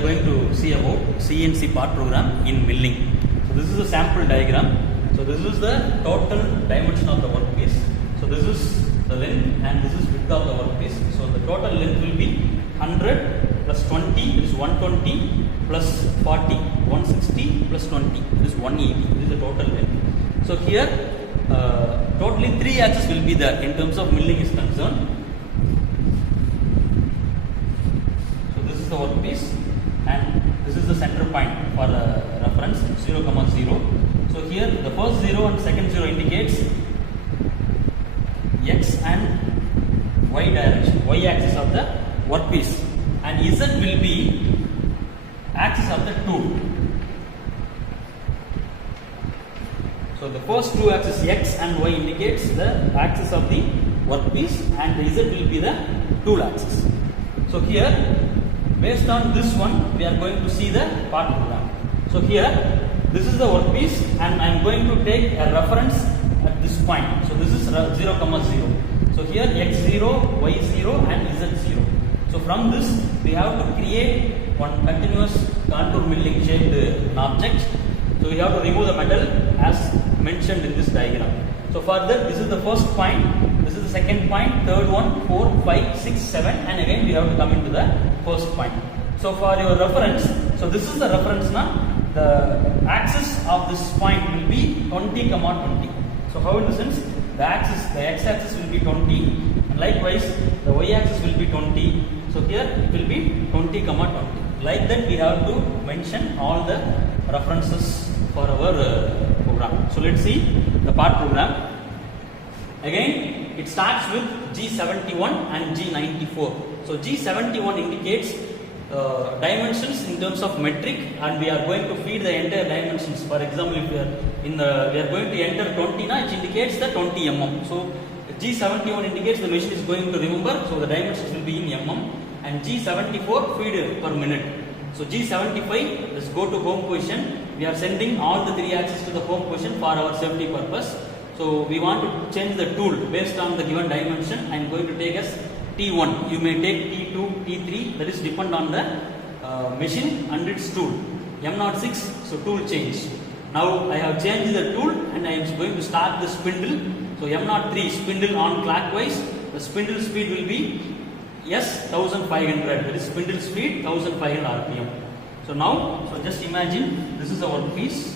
are going to see about CNC part program in milling. So this is a sample diagram. So this is the total dimension of the workpiece. So this is the length and this is width of the workpiece. So the total length will be 100 plus 20, it is 120 plus 40, 160 plus 20, it is 180. This is the total length. So here totally 3 axes will be there in terms of milling is concerned. So this is the workpiece and this is the center point for reference 0, 0. So here the first 0 and second 0 indicates X and Y direction, Y axis of the workpiece, and Z will be axis of the tool. So the first 2 axes X and Y indicates the axis of the workpiece and the Z will be the tool axis. So here based on this one we are going to see the part program. So here this is the workpiece and I am going to take a reference at this point. So this is 0, 0. So here X0, Y0 and Z0. So from this we have to create one continuous contour milling shaped object. So we have to remove the metal as mentioned in this diagram. So for that this is the first point, this is the second point, third one, 4, 5, 6, 7 and again we have to come into the first point. So for your reference, so this is the reference now. The axis of this point will be 20, 20. So how in the sense the x-axis will be 20 and likewise the y-axis will be 20. So here it will be 20, 20. Like that we have to mention all the references for our program. So let's see the part program. Again it starts with G71 and G94. So G71 indicates dimensions in terms of metric and we are going to feed the entire dimensions. For example, if we are going to enter 20 now, it indicates the 20 mm. So G71 indicates the machine is going to remember, so the dimensions will be in mm, and G74 feed per minute. So G75, let's go to home position. We are sending all the 3 axes to the home position for our safety purpose. So we want to change the tool based on the given dimension. I am going to take as T1, you may take T2, T3, that is depend on the machine and its tool. M06, so tool change. Now I have changed the tool and I am going to start the spindle. So M03, spindle on clockwise, the spindle speed will be S 1500, that is spindle speed 1500 RPM. So now, so just imagine this is our workpiece.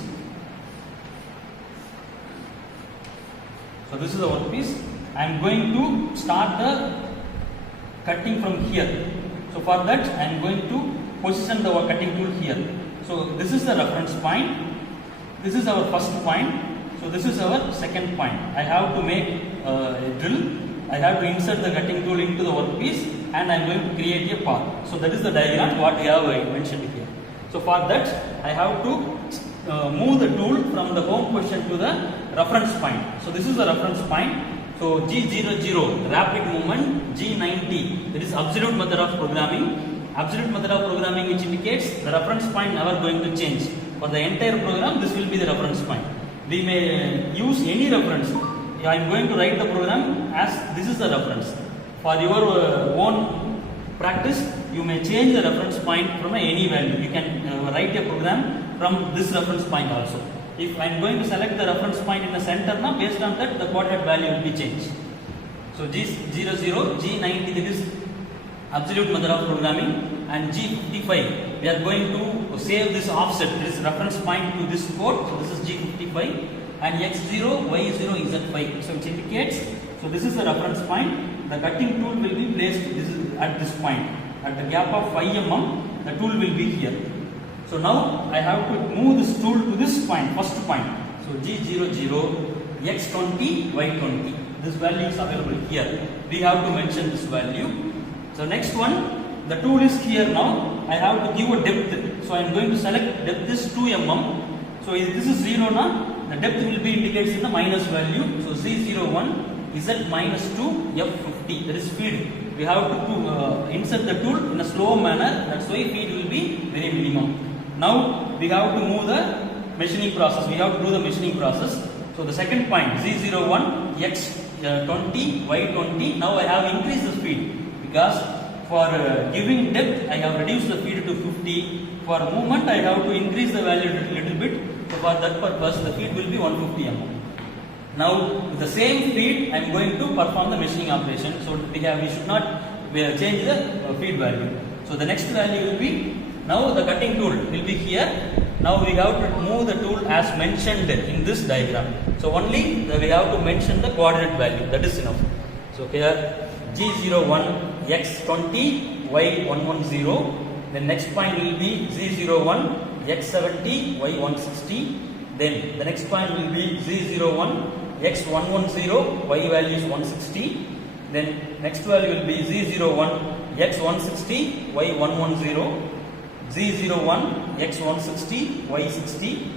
So this is our workpiece. I am going to start the cutting from here. So for that I am going to position the cutting tool here. So this is the reference point. This is our first point. So this is our second point. I have to make a drill. I have to insert the cutting tool into the workpiece and I am going to create a path. So that is the diagram what we have mentioned here. So for that I have to move the tool from the home position to the reference point. So this is the reference point. So G00, rapid movement, G90, that is absolute method of programming. Absolute method of programming which indicates the reference point never going to change. For the entire program, this will be the reference point. We may use any reference. I am going to write the program as this is the reference. For your own practice, you may change the reference point from any value. You can write a program from this reference point also. If I am going to select the reference point in the center now, based on that the coordinate value will be changed. So G00, G90, that is absolute method of programming, and G55 we are going to save this offset, this reference point to this port. So this is G55 and X0, Y0, Z5. So it indicates, so this is the reference point. The cutting tool will be placed at this point. At the gap of 5 mm, the tool will be here. So now I have to move this tool to this point, first point. So G00, X20, Y20. This value is available here. We have to mention this value. So next one, the tool is here now. I have to give a depth. So I am going to select depth is 2 mm. So if this is 0 now, the depth will be indicated in the minus value. So Z01, Z minus 2, F50. That is speed. We have to insert the tool in a slow manner. That's why speed will be very minimum. Now we have to move the machining process. We have to do the machining process. So the second point Z01, X20, Y20. Now I have increased the speed because For giving depth, I have reduced the feed to 50. For movement, I have to increase the value a little bit. So for that purpose, the feed will be 150 mm. Now, with the same feed, I am going to perform the machining operation. So we should not change the feed value. So the next value will be, now the cutting tool will be here. Now we have to move the tool as mentioned in this diagram. So only we have to mention the coordinate value, that is enough. So here G01 X20 Y110, the next point will be Z01 X70 Y160, then the next point will be Z01 X110 Y value is 160, then next value will be Z01 X160 Y110, Z01 X160 Y60,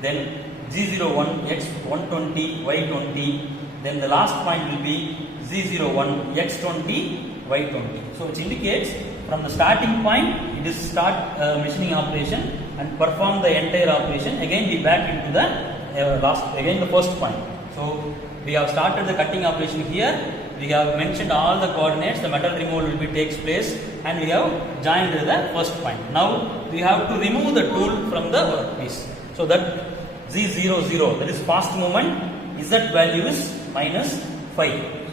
then Z01 X120 Y20, then the last point will be Z01 X20 Y20. So it indicates from the starting point, it is start machining operation and perform the entire operation. Again we back into the first point. So we have started the cutting operation here. We have mentioned all the coordinates, the metal removal will takes place, and we have joined the first point. Now we have to remove the tool from the workpiece. So that Z00, that is fast movement, Z value is minus 5.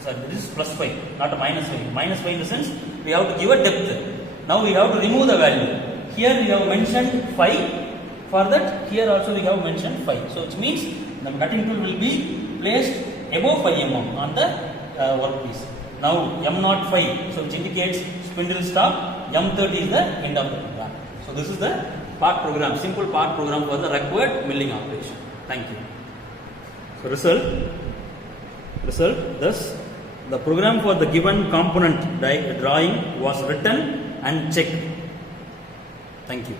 So this is plus 5, not a minus 5. Minus 5 in the sense we have to give a depth. Now we have to remove the value. Here we have mentioned 5. For that, here also we have mentioned 5. So it means the cutting tool will be placed above 5 mm on the workpiece. Now M05, so which indicates spindle stop. M30 is the end of the program. So this is the part program, simple part program for the required milling operation. Thank you. So result, thus the program for the given component drawing was written and checked. Thank you.